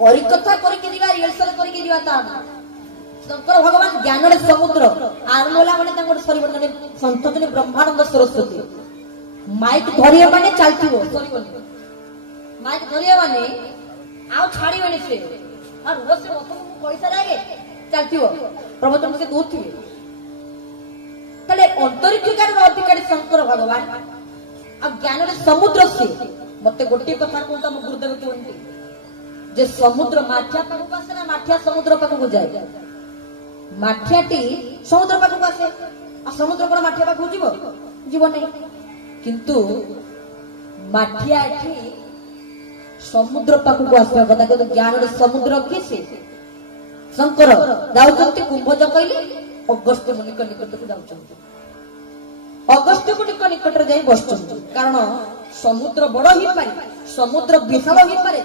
हरिकथा करके रिहर्सल करके शंकर भगवान ज्ञान समुद्र आरंभ होला माने तांकर शरीर माने संत जने ब्रह्मानंद सरस्वती माइक धरिया माने चलथिबो सरीबनी माइक धरिया माने आउ छाड़ीबनी से और रोज से ओथो पैसा लागे चलथिबो प्रवचन से दूथिबे तले अंतरिक्षकार अधिकारी शंकर भगवान अब ज्ञान समुद्र से मते गोटे कथा कहता हम गुरुदेव कहते जे समुद्र माठिया पाखक आसे ना माठिया समुद्र पाखक जाए माठियाटी समुद्र पाखक आसे आ समुद्र कोन माठिया पाखक जीव जीव नहीं किंतु माठिया एठी समुद्र पाखक आसे कथा कि ज्ञान समुद्र किसे शंकर जाउचंती कुंभज कहली अगस्त मुनि को निकट को जाउचंती अगस्त मुनि को निकट जाई बसचंती कारण समुद्र बड़ ही पारे समुद्र विशाल ही पारे